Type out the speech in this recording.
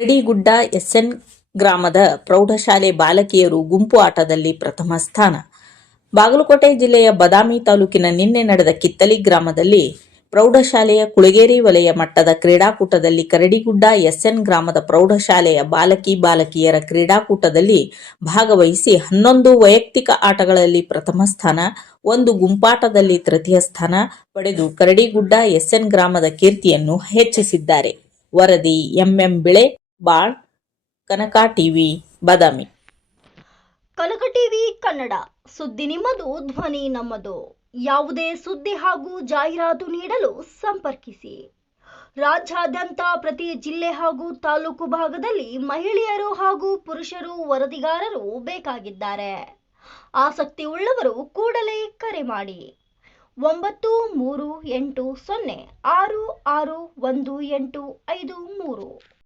Karadigudda SN ಗ್ರಾಮದ ಪ್ರೌಢಶಾಲೆ ಬಾಲಕಿಯರು ಗುಂಪು ಆಟದಲ್ಲಿ ಪ್ರಥಮ ಸ್ಥಾನ. ಬಾಗಲಕೋಟೆ ಜಿಲ್ಲೆಯ ಬದಾಮಿ ತಾಲೂಕಿನ ನಿನ್ನೆ ನಡೆದ ಕಿತ್ತಲಿ ಗ್ರಾಮದಲ್ಲಿ ಪ್ರೌಢಶಾಲೆಯ ಕುಳಗೇರಿ ವಲಯ ಮಟ್ಟದ ಕ್ರೀಡಾಕೂಟದಲ್ಲಿ ಕರಡಿಗುಡ್ಡ ಎಸ್ಎನ್ ಗ್ರಾಮದ ಪ್ರೌಢಶಾಲೆಯ ಬಾಲಕಿ ಬಾಲಕಿಯರ ಕ್ರೀಡಾಕೂಟದಲ್ಲಿ ಭಾಗವಹಿಸಿ ಹನ್ನೊಂದು ವೈಯಕ್ತಿಕ ಆಟಗಳಲ್ಲಿ ಪ್ರಥಮ ಸ್ಥಾನ, ಒಂದು ಗುಂಪಾಟದಲ್ಲಿ ತೃತೀಯ ಸ್ಥಾನ ಪಡೆದು ಕರಡಿಗುಡ್ಡ ಎಸ್ಎನ್ ಗ್ರಾಮದ ಕೀರ್ತಿಯನ್ನು ಹೆಚ್ಚಿಸಿದ್ದಾರೆ. ವರದಿ ಎಂಎಂ ಬಿಳೆ ಬಾಳ್ ಕನಕ ಟಿವಿ ಬಾದಾಮಿ. ಕನಕ ಟಿವಿ ಕನ್ನಡ. ಸುದ್ದಿ ನಿಮ್ಮದು, ಧ್ವನಿ ನಮ್ಮದು. ಯಾವುದೇ ಸುದ್ದಿ ಹಾಗೂ ಜಾಹೀರಾತು ನೀಡಲು ಸಂಪರ್ಕಿಸಿ. ರಾಜ್ಯಾದ್ಯಂತ ಪ್ರತಿ ಜಿಲ್ಲೆ ಹಾಗೂ ತಾಲೂಕು ಭಾಗದಲ್ಲಿ ಮಹಿಳೆಯರು ಹಾಗೂ ಪುರುಷರು ವರದಿಗಾರರು ಬೇಕಾಗಿದ್ದಾರೆ. ಆಸಕ್ತಿ ಉಳ್ಳವರು ಕೂಡಲೇ ಕರೆ ಮಾಡಿ. ಒಂಬತ್ತು ಮೂರು ಎಂಟು ಸೊನ್ನೆ ಆರು ಆರು ಒಂದು ಎಂಟು ಐದು ಮೂರು.